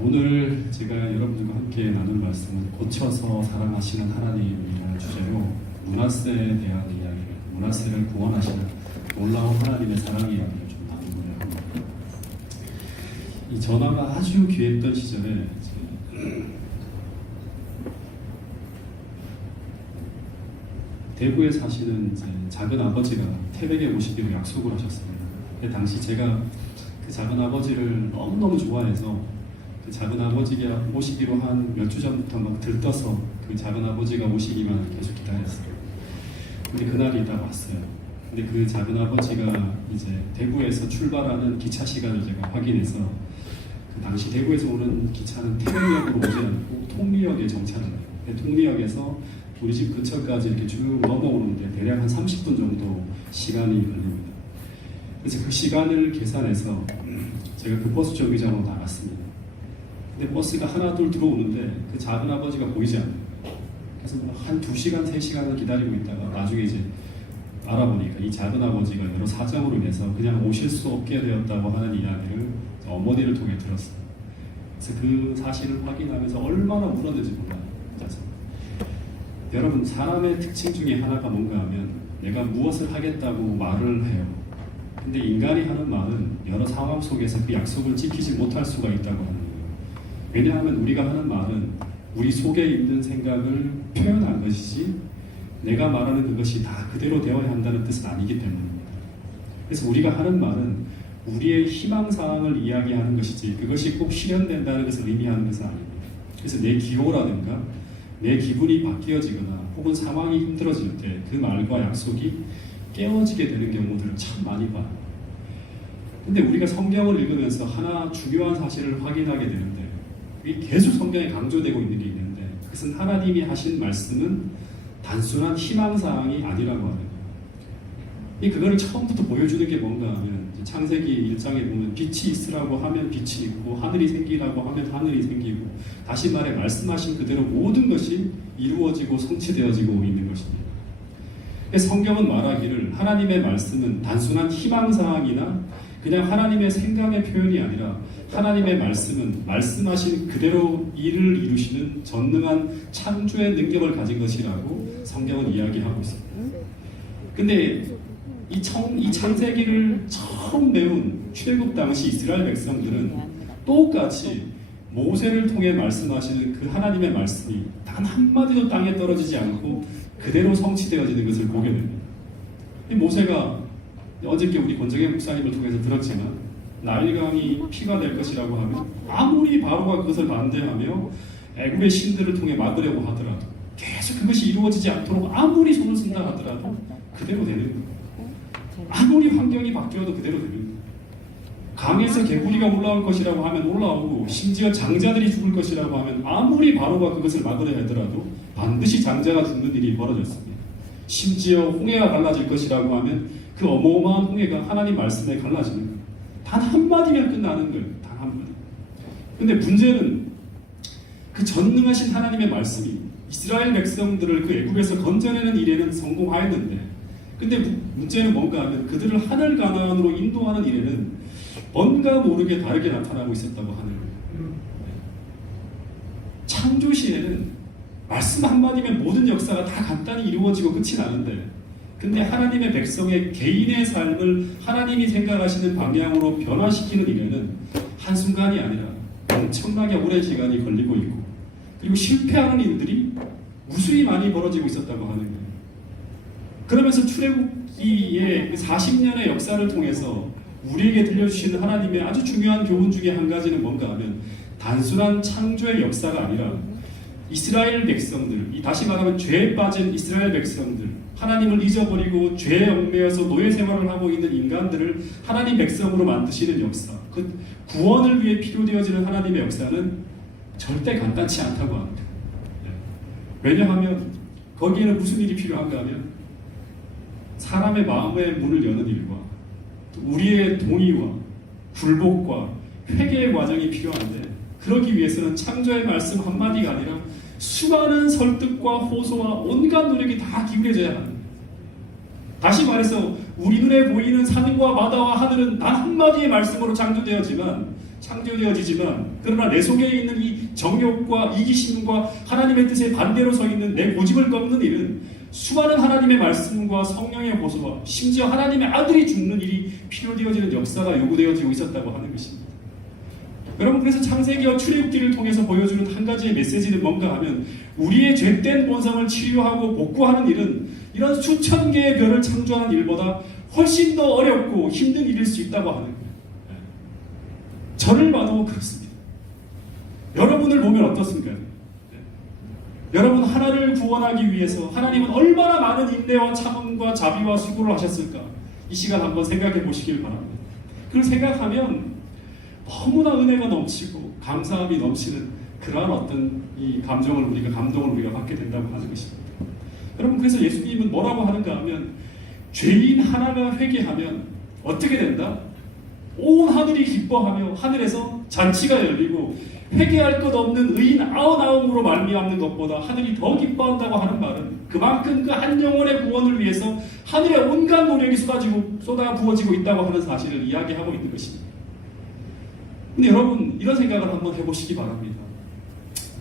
오늘 제가 여러분들과 함께 나눌 말씀은 고쳐서 사랑하시는 하나님이라는 주제로 므낫세에 대한 이야기를, 므낫세를 구원하시는 놀라운 하나님의 사랑 이야기를 좀 나누고자 합니다. 이 전화가 아주 귀했던 시절에 대구에 사시는 이제 작은 아버지가 태백에 오시기로 약속을 하셨습니다. 당시 제가 그 작은 아버지를 너무너무 좋아해서 그 작은 아버지가 오시기로 한 몇 주 전부터 막 들떠서 그 작은 아버지가 오시기만 계속 기다렸어요. 근데 그날이 딱 왔어요. 근데 그 작은 아버지가 이제 대구에서 출발하는 기차 시간을 제가 확인해서 그 당시 대구에서 오는 기차는 태백역으로 오지 않고 통리역에 정차를 해요. 통리역에서 우리 집 근처까지 이렇게 쭉 넘어오는데 대략 한 30분 정도 시간이 걸립니다. 그래서 그 시간을 계산해서 제가 그 버스 정류장으로 나갔습니다. 근데 버스가 하나 둘 들어오는데 그 작은 아버지가 보이지 않아요. 그래서 한 2시간, 3시간을 기다리고 있다가 나중에 이제 알아보니까 이 작은 아버지가 여러 사정으로 인해서 그냥 오실 수 없게 되었다고 하는 이야기를 어머니를 통해 들었어요. 그래서 그 사실을 확인하면서 얼마나 울었는지 몰라요. 그래서 여러분, 사람의 특징 중에 하나가 뭔가 하면 내가 무엇을 하겠다고 말을 해요. 근데 인간이 하는 말은 여러 상황 속에서 그 약속을 지키지 못할 수가 있다고 하는 거예요. 왜냐하면 우리가 하는 말은 우리 속에 있는 생각을 표현한 것이지 내가 말하는 그것이 다 그대로 되어야 한다는 뜻은 아니기 때문입니다. 그래서 우리가 하는 말은 우리의 희망사항을 이야기하는 것이지 그것이 꼭 실현된다는 것을 의미하는 것은 아닙니다. 그래서 내 기호라든가 내 기분이 바뀌어지거나 혹은 상황이 힘들어질 때 그 말과 약속이 깨어지게 되는 경우들을 참 많이 봐요. 근데 우리가 성경을 읽으면서 하나 중요한 사실을 확인하게 되는데 이게 계속 성경에 강조되고 있는 게 있는데 그것은 하나님이 하신 말씀은 단순한 희망사항이 아니라고 하는 거예요. 그거를 처음부터 보여주는 게 뭔가 하면 창세기 1장에 보면 빛이 있으라고 하면 빛이 있고 하늘이 생기라고 하면 하늘이 생기고 다시 말해 말씀하신 그대로 모든 것이 이루어지고 성취되어지고 있는 것입니다. 성경은 말하기를 하나님의 말씀은 단순한 희망사항이나 그냥 하나님의 생각의 표현이 아니라 하나님의 말씀은 말씀하신 그대로 일을 이루시는 전능한 창조의 능력을 가진 것이라고 성경은 이야기하고 있습니다. 근데 이 창세기를 처음 배운 출애굽 당시 이스라엘 백성들은 똑같이 모세를 통해 말씀하시는 그 하나님의 말씀이 단 한마디도 땅에 떨어지지 않고 그대로 성취되어지는 것을 보게 됩니다. 모세가 어저께 우리 권정현 목사님을 통해서 들었지만 나일강이 피가 될 것이라고 하면 아무리 바로가 그것을 반대하며 애굽의 신들을 통해 막으려고 하더라도 계속 그것이 이루어지지 않도록 아무리 손을 쓴다 하더라도 그대로 되는 거예요. 아무리 환경이 바뀌어도 그대로 되는 거예요. 강에서 개구리가 올라올 것이라고 하면 올라오고 심지어 장자들이 죽을 것이라고 하면 아무리 바로가 그것을 막으려 하더라도 반드시 장자가 죽는 일이 벌어졌습니다. 심지어 홍해가 갈라질 것이라고 하면 그 어마어마한 홍해가 하나님 말씀에 갈라지는 거예요. 단 한마디면 끝나는 거예요. 단 한마디. 근데 문제는 그 전능하신 하나님의 말씀이 이스라엘 백성들을 그 애굽에서 건져내는 일에는 성공하였는데 근데 문제는 뭔가 하면 그들을 하늘 가나안으로 인도하는 일에는 뭔가 모르게 다르게 나타나고 있었다고 하는 거예요. 창조 시에는 말씀 한마디면 모든 역사가 다 간단히 이루어지고 끝이 나는데 근데 하나님의 백성의 개인의 삶을 하나님이 생각하시는 방향으로 변화시키는 일에는 한순간이 아니라 엄청나게 오랜 시간이 걸리고 있고 그리고 실패하는 일들이 무수히 많이 벌어지고 있었다고 하는 거예요. 그러면서 출애굽기의 40년의 역사를 통해서 우리에게 들려주시는 하나님의 아주 중요한 교훈 중에 한 가지는 뭔가 하면 단순한 창조의 역사가 아니라 이스라엘 백성들, 다시 말하면 죄에 빠진 이스라엘 백성들, 하나님을 잊어버리고 죄에 얽매여서 노예 생활을 하고 있는 인간들을 하나님 백성으로 만드시는 역사, 그 구원을 위해 필요되어지는 하나님의 역사는 절대 간단치 않다고 합니다. 왜냐하면 거기에는 무슨 일이 필요한가 하면 사람의 마음의 문을 여는 일과 우리의 동의와 굴복과 회개의 과정이 필요한데 그러기 위해서는 창조의 말씀 한마디가 아니라 수많은 설득과 호소와 온갖 노력이 다 기울여져야 합니다. 다시 말해서 우리 눈에 보이는 산과 바다와 하늘은 단 한마디의 말씀으로 창조되었지만 창조되어지지만 그러나 내 속에 있는 이 정욕과 이기심과 하나님의 뜻에 반대로 서 있는 내 고집을 꺾는 일은 수많은 하나님의 말씀과 성령의 보소와 심지어 하나님의 아들이 죽는 일이 필요되어지는 역사가 요구되어지고 있었다고 하는 것입니다. 여러분, 그래서 창세기와 출애굽기를 통해서 보여주는 한 가지의 메시지는 뭔가 하면 우리의 죄된 본성을 치유하고 복구하는 일은 이런 수천 개의 별을 창조하는 일보다 훨씬 더 어렵고 힘든 일일 수 있다고 하는 거예요. 저를 봐도 그렇습니다. 여러분을 보면 어떻습니까? 여러분, 하나를 구원하기 위해서 하나님은 얼마나 많은 인내와 참음과 자비와 수고를 하셨을까? 이 시간 한번 생각해 보시길 바랍니다. 그걸 생각하면 너무나 은혜가 넘치고 감사함이 넘치는 그러한 어떤 이 감동을 우리가 받게 된다고 하는 것입니다. 여러분, 그래서 예수님은 뭐라고 하는가 하면 죄인 하나가 회개하면 어떻게 된다? 온 하늘이 기뻐하며 하늘에서 잔치가 열리고 회개할 것 없는 의인 99으로 말미암는 것보다 하늘이 더 기뻐한다고 하는 말은 그만큼 그 한 영혼의 구원을 위해서 하늘의 온갖 노력이 쏟아 부어지고 있다고 하는 사실을 이야기하고 있는 것입니다. 근데 여러분, 이런 생각을 한번 해보시기 바랍니다.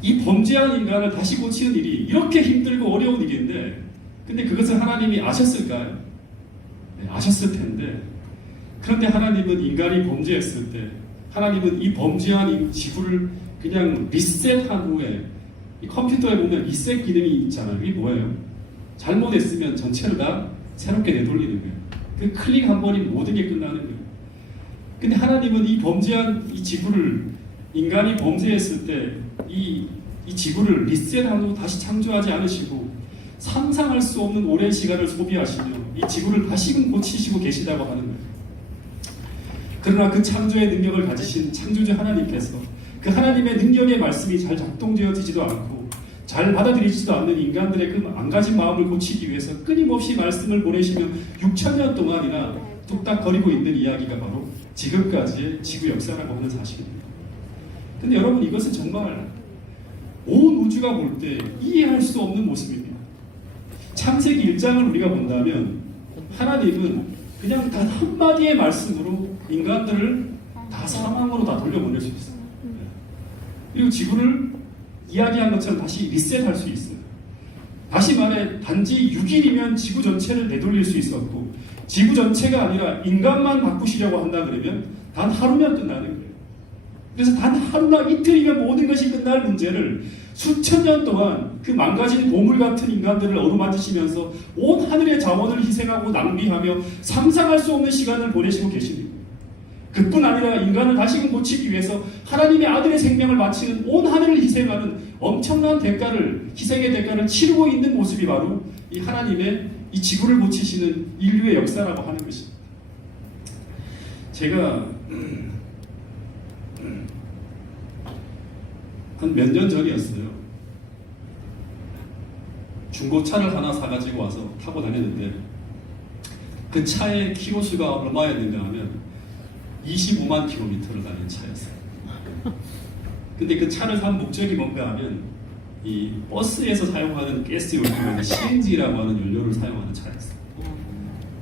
이 범죄한 인간을 다시 고치는 일이 이렇게 힘들고 어려운 일인데, 근데 그것을 하나님이 아셨을까요? 네, 아셨을 텐데, 그런데 하나님은 인간이 범죄했을 때 하나님은 이 범죄한 이 지구를 그냥 리셋한 후에, 이 컴퓨터에 보면 리셋 기능이 있잖아요. 이게 뭐예요? 잘못했으면 전체를 다 새롭게 되돌리는 거예요. 그 클릭 한 번이면 모든 게 끝나는 거예요. 근데 하나님은 이 범죄한 이 지구를, 인간이 범죄했을 때 이 지구를 리셋한 후 다시 창조하지 않으시고 상상할 수 없는 오랜 시간을 소비하시며 이 지구를 다시금 고치시고 계시다고 하는 거예요. 그러나 그 창조의 능력을 가지신 창조주 하나님께서 그 하나님의 능력의 말씀이 잘 작동되어지지도 않고 잘 받아들이지도 않는 인간들의 그 망가진 마음을 고치기 위해서 끊임없이 말씀을 보내시며 6,000년 동안이나 뚝딱거리고 있는 이야기가 바로 지금까지의 지구 역사라고 하는 사실입니다. 근데 여러분, 이것은 정말 온 우주가 볼 때 이해할 수 없는 모습입니다. 창세기 1장을 우리가 본다면 하나님은 그냥 단 한마디의 말씀으로 인간들을 다 사망으로 다 돌려보낼 수 있어요. 그리고 지구를 이야기한 것처럼 다시 리셋할 수 있어요. 다시 말해, 단지 6일이면 지구 전체를 되돌릴 수 있었고, 지구 전체가 아니라 인간만 바꾸시려고 한다 그러면 단 하루면 끝나는 거예요. 그래서 단 하루나 이틀이면 모든 것이 끝날 문제를 수천 년 동안 그 망가진 고물 같은 인간들을 어루만지시면서 온 하늘의 자원을 희생하고 낭비하며 상상할 수 없는 시간을 보내시고 계십니다. 그뿐 아니라 인간을 다시금 고치기 위해서 하나님의 아들의 생명을 바치는 온 하늘을 희생하는 엄청난 희생의 대가를 치르고 있는 모습이 바로 이 하나님의 이 지구를 고치시는 인류의 역사라고 하는 것입니다. 제가 한 몇 년 전이었어요. 중고차를 하나 사가지고 와서 타고 다녔는데 그 차의 키로수가 얼마였는가 하면 25만 킬로미터를 달린 차였어요. 근데 그 차를 산 목적이 뭔가 하면 이 버스에서 사용하는 가스 연료인 CNG라고 하는 연료를 사용하는 차였어요.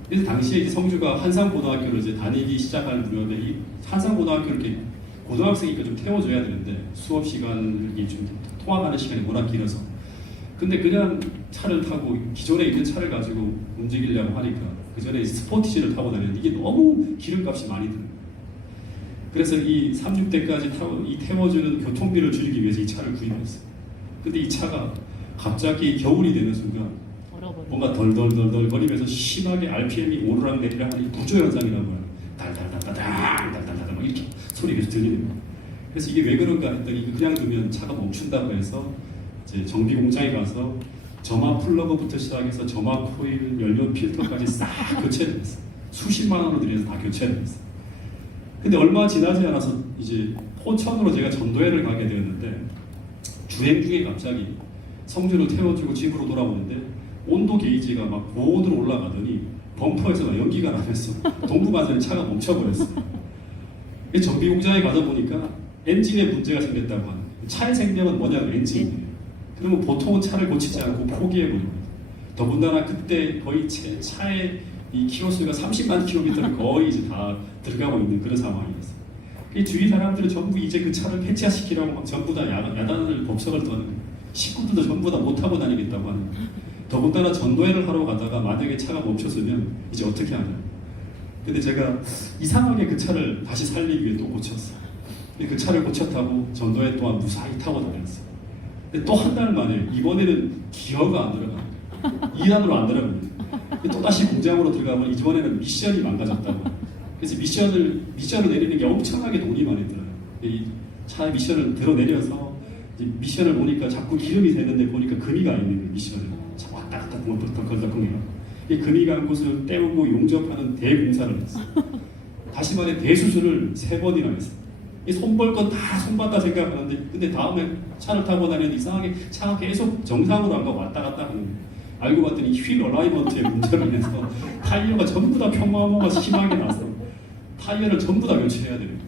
그래서 당시에 이제 성주가 한산고등학교를 이제 다니기 시작한 무렵에 이 한산고등학교를 이렇게 고등학생이니까 좀 태워줘야 되는데 수업 시간을 좀 통학하는 시간이 워낙 길어서, 근데 그냥 차를 타고 기존에 있는 차를 가지고 움직이려고 하니까 그 전에 스포티지를 타고 다녔는데 이게 너무 기름값이 많이 들어요. 그래서 이 30대까지 태워주는 교통비를 줄이기 위해서 이 차를 구입했어요. 근데 이 차가 갑자기 겨울이 되는 순간 뭔가 덜덜덜덜 거리면서 심하게 RPM이 오르락 내리락 하는 구조 현상이라고 해요. 달달달달달 막 이렇게 소리가 계속 들리는 거예요. 그래서 이게 왜 그런가 했더니 그냥 두면 차가 멈춘다고 해서 이제 정비 공장에 가서 점화 플러그부터 시작해서 점화 코일, 연료 필터까지 싹 교체를 했어요. 수십만 원을 들여서 다 교체를 했어요. 근데 얼마 지나지 않아서 이제 포천으로 제가 전도회를 가게 되었는데 주행 중에 갑자기 성주를 태워주고 집으로 돌아오는데 온도 게이지가 막 고온으로 올라가더니 범퍼에서 막 연기가 나면서 동부간선에 차가 멈춰버렸어요. 정비 공장에 가서 보니까 엔진에 문제가 생겼다고 하는 거예요. 차의 생명은 뭐냐면 엔진이에요. 그러면 보통은 차를 고치지 않고 포기해버립니다. 더군다나 그때 거의 차의 이 키로수가 30만 킬로미터를 거의 이제 다 들어가고 있는 그런 상황이었어요. 이 주위 사람들은 전부 이제 그 차를 폐차시키라고 막 전부 다 야단을 법석을 떠는, 식구들도 전부 다 못하고 다니겠다고 하는. 더군다나 전도회를 하러 가다가 만약에 차가 멈췄으면 이제 어떻게 하냐. 근데 제가 이상하게 그 차를 다시 살리기 위해 또 고쳤어요. 그 차를 고쳤다고 전도회 또한 무사히 타고 다녔어요. 근데 또 한 달 만에 이번에는 기어가 안 들어가. 2단으로 안 들어갑니다. 또 다시 공장으로 들어가면 이번에는 미션이 망가졌다고. 그래서 미션을 내리는 게 엄청나게 돈이 많이 들어요. 이 차 미션을 들어내려서 미션을 보니까 자꾸 기름이 새는데 보니까 금이가 있는 거예요. 미션을 왔다 갔다 덜컹덜컹해요. 이 금이 간 곳을 때우고 용접하는 대공사를 했어요. 다시 말해 대수술을 3번이나 했어요. 이 손볼 건 다 손봤다 생각하는데, 근데 다음에 차를 타고 다니는 이상하게 차가 계속 정상으로 안 가고 왔다 갔다 하는 거예요. 알고 봤더니 휠 어라이먼트의 문제로 인해서 타이어가 전부 다 평마모가 심하게 나서 타이어를 전부 다 교체해야 됩니다.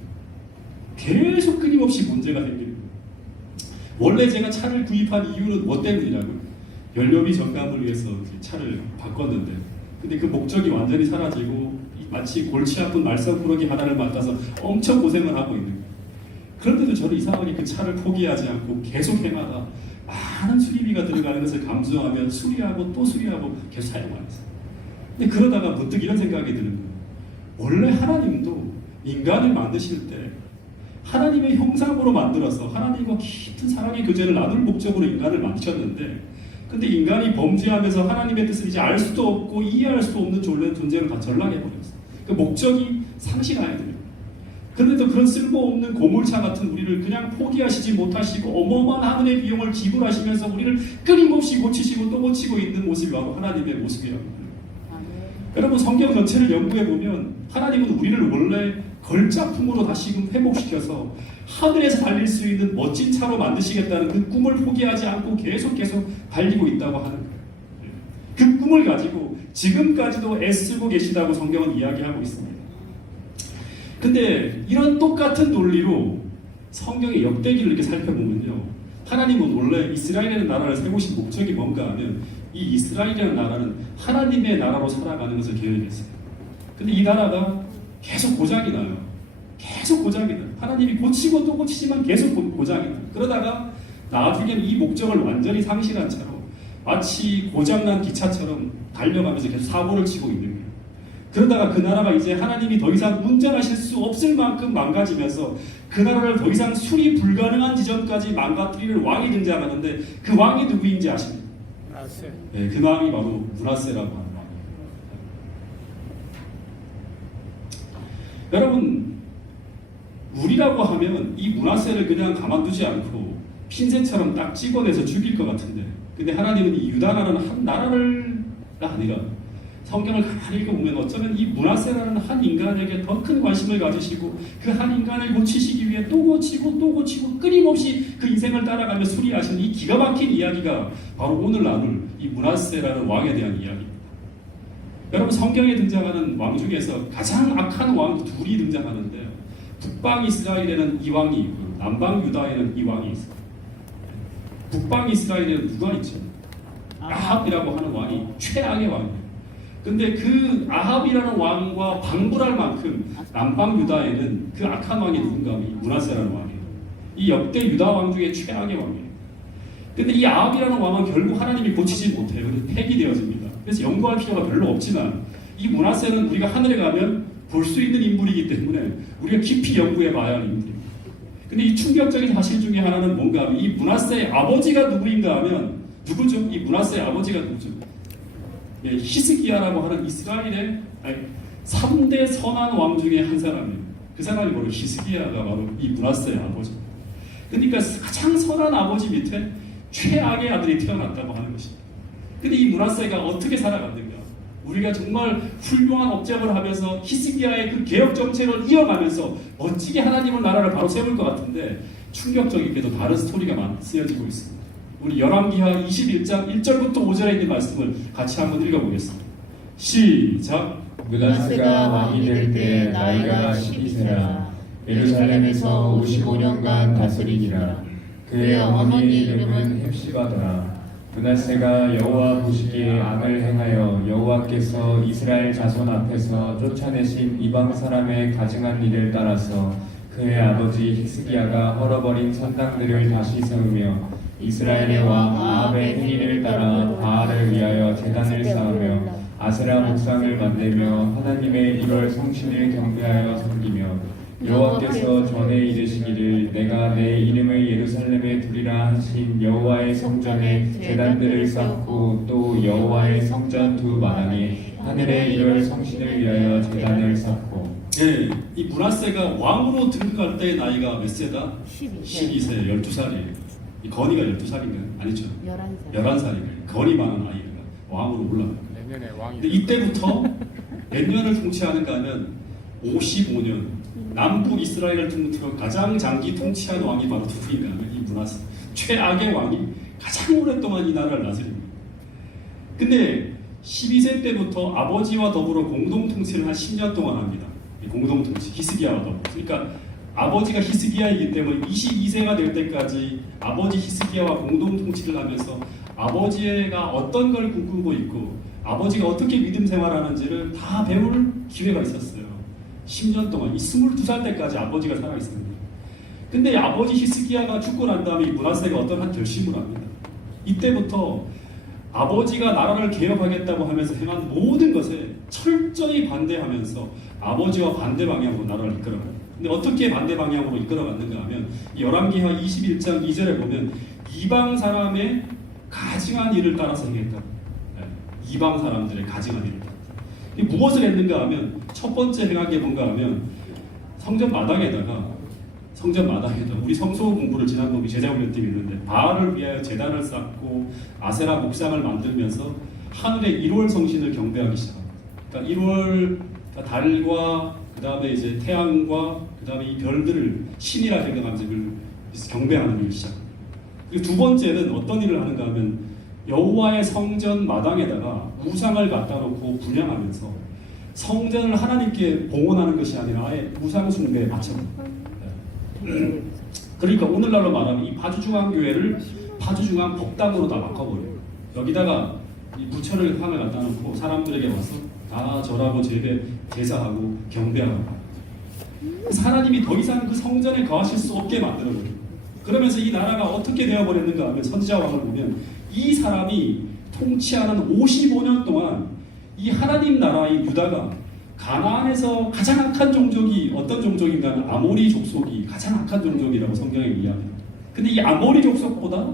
계속 끊임없이 문제가 생기는 거예요. 원래 제가 차를 구입한 이유는 뭐 때문이냐고요? 연료비 절감을 위해서 차를 바꿨는데, 근데 그 목적이 완전히 사라지고 마치 골치 아픈 말썽꾸러기 하나를 맡아서 엄청 고생을 하고 있는 거예요. 그런데도 저는 이상하게 그 차를 포기하지 않고 계속 해마다 많은 수리비가 들어가는 것을 감수하며 수리하고 또 수리하고 계속 사용하고 있어요. 근데 그러다가 문득 이런 생각이 드는 거예요. 원래 하나님도 인간을 만드실 때 하나님의 형상으로 만들어서 하나님과 깊은 사랑의 교제를 나눌 목적으로 인간을 만드셨는데, 근데 인간이 범죄하면서 하나님의 뜻을 이제 알 수도 없고 이해할 수도 없는 존재를 다 전락해버렸어요. 그 목적이 상실해야 돼요. 그런데도 그런 쓸모없는 고물차 같은 우리를 그냥 포기하시지 못하시고 어마어마한 하늘의 비용을 지불하시면서 우리를 끊임없이 고치시고 또 고치고 있는 모습이 바로 하나님의 모습이라고 합니다. 여러분, 성경 전체를 연구해보면 하나님은 우리를 원래 걸작품으로 다시금 회복시켜서 하늘에서 달릴 수 있는 멋진 차로 만드시겠다는 그 꿈을 포기하지 않고 계속 달리고 있다고 하는 거예요. 그 꿈을 가지고 지금까지도 애쓰고 계시다고 성경은 이야기하고 있습니다. 근데 이런 똑같은 논리로 성경의 역대기를 이렇게 살펴보면요, 하나님은 원래 이스라엘이라는 나라를 세우신 목적이 뭔가 하면 이 이스라엘이라는 나라는 하나님의 나라로 살아가는 것을 계획했어요. 근데 이 나라가 계속 고장이 나요. 계속 고장이 나요. 하나님이 고치고 또 고치지만 계속 고장이 나요. 그러다가 나중에는 이 목적을 완전히 상실한 채로 마치 고장난 기차처럼 달려가면서 계속 사고를 치고 있는 거예요. 그러다가 그 나라가 이제 하나님이 더 이상 운전하실 수 없을 만큼 망가지면서 그 나라를 더 이상 수리 불가능한 지점까지 망가뜨리는 왕이 등장하는데, 그 왕이 누구인지 아십니까? 므낫세. 네, 그 왕이 바로 므낫세라고 하는 왕이에요. 여러분, 우리라고 하면 이 므낫세를 그냥 가만두지 않고 핀셋처럼 딱 찍어내서 죽일 것 같은데, 근데 하나님은 이 유다라는 한 나라를 아니라 성경을 가만히 읽어보면 어쩌면 이 므낫세라는 한 인간에게 더 큰 관심을 가지시고 그 한 인간을 고치시기 위해 또 고치고 또 고치고 끊임없이 그 인생을 따라가며 수리하시는 이 기가 막힌 이야기가 바로 오늘 나눌 이 므낫세라는 왕에 대한 이야기입니다. 여러분, 성경에 등장하는 왕 중에서 가장 악한 왕 둘이 등장하는데, 북방 이스라엘에는 이 왕이 있고 남방 유다에는 이 왕이 있어요. 북방 이스라엘에는 누가 있죠? 아합이라고 하는 왕이 최악의 왕이에요. 근데 그 아합이라는 왕과 방불할 만큼 남방 유다에는 그 악한 왕이 누군가 하면 므낫세라는 왕이에요. 이 역대 유다 왕 중에 최악의 왕이에요. 근데 이 아합이라는 왕은 결국 하나님이 고치지 못해요. 그래서 폐기되어집니다. 그래서 연구할 필요가 별로 없지만 이 므낫세는 우리가 하늘에 가면 볼 수 있는 인물이기 때문에 우리가 깊이 연구해 봐야 하는 인물입니다. 근데 이 충격적인 사실 중에 하나는 뭔가 하면 이 므낫세의 아버지가 누구인가 하면 누구죠? 이 므낫세의 아버지가 누구죠? 예, 히스기야라고 하는 이스라엘의 3대 선한 왕 중에 한 사람이에요. 그 사람이 바로 히스기야가 바로 이 므낫세의 아버지입니다. 그러니까 가장 선한 아버지 밑에 최악의 아들이 태어났다고 하는 것입니다. 근데 이 므낫세가 어떻게 살아갔는가? 우리가 정말 훌륭한 업적을 하면서 히스기야의 그 개혁 정책을 이어가면서 멋지게 하나님의 나라를 바로 세울 것 같은데, 충격적이게도 다른 스토리가 쓰여지고 있습니다. 우리 열왕기하 21장 1절부터 5절에 있는 말씀을 같이 한번 읽어보겠습니다. 시작. 므낫세가 왕이 될 때 나이가 12세라 예루살렘에서 55년간 다스리니라. 그의 어머니 이름은 헵시바더라. 므낫세가 여호와 보시기에 악을 행하여 여호와께서 이스라엘 자손 앞에서 쫓아내신 이방 사람의 가증한 일을 따라서 그의 아버지 히스기야가 헐어버린 선당들을 다시 세우며 이스라엘의 왕 아합의 행위를 따라 바알을 위하여 제단을 쌓으며 아세라 목상을 만들며 하나님의 1월 성신을 경배하여 섬기며 여호와께서 전에 이르시기를 내가 내 이름을 예루살렘에 두리라 하신 여호와의 성전에 제단들을 쌓고 또 여호와의 성전 두 마당에 하늘의 1월 성신을 위하여 제단을 쌓고. 예, 이 므낫세가 왕으로 등극할 때 나이가 몇 세다? 12세, 12살이에요. 이 건이가 12살인가요? 아니죠. 11살이에요. 건이 많은 아이가 왕으로 올라가요. 내년에 왕이. 근데 이때부터 몇 년을 통치하는가 하면 55년. 남북 이스라엘을 통틀어 가장 장기 통치한 왕이 바로 누구인가 하면 이 므낫세. 최악의 왕이 가장 오랫동안 이 나라를 다스립니다. 근데 12세 때부터 아버지와 더불어 공동 통치를 한 10년 동안 합니다. 이 공동 통치, 히스기야와 더불어. 그러니까 아버지가 히스기야이기 때문에 22세가 될 때까지 아버지 히스기야와 공동 통치를 하면서 아버지가 어떤 걸 꿈꾸고 있고 아버지가 어떻게 믿음 생활하는지를 다 배울 기회가 있었어요. 10년 동안, 이 22살 때까지 아버지가 살아있습니다. 근데 아버지 히스기야가 죽고 난 다음에 이 므낫세가 어떤 한 결심을 합니다. 이때부터 아버지가 나라를 개혁하겠다고 하면서 행한 모든 것에 철저히 반대하면서 아버지와 반대 방향으로 나라를 이끌어가요. 근데 어떻게 반대 방향으로 이끌어갔는가 하면 열왕기하 21장 2절에 보면 이방 사람의 가증한 일을 따라서 행했다. 이방 사람들의 가증한 일을 따라서. 무엇을 했는가 하면 첫 번째 행한 게 뭔가 하면 성전 마당에다가 우리 성소 공부를 지난번에 제자훈련 때 있는데 바알을 위하여 제단을 쌓고 아세라 목상을 만들면서 하늘의 1월 성신을 경배하기 시작합니다. 그러니까 1월 달과 그 다음에 이제 태양과 그 다음에 이 별들을 신이라 생각하면서 경배하는 일을 시작합니다. 그리고 두 번째는 어떤 일을 하는가 하면 여호와의 성전 마당에다가 우상을 갖다 놓고 분양하면서 성전을 하나님께 봉헌하는 것이 아니라 아예 우상 숭배에 바쳐버립니다. 그러니까 오늘날로 말하면 이 파주중앙교회를 파주중앙 법당으로 다 바꿔버려요. 여기다가 이 부처를 향을 갖다 놓고 사람들에게 와서 다 절하고 제사하고 경배하고 하나님이 더 이상 그 성전에 거하실 수 없게 만들어버려요. 그러면서 이 나라가 어떻게 되어버렸는가 하면 선지자 왕을 보면 이 사람이 통치하는 55년 동안 이 하나님 나라의 유다가 가나안에서 가장 악한 종족이 어떤 종족인가 하면 아모리 족속이 가장 악한 종족이라고 성경에 이야기합니다. 근데 이 아모리 족속보다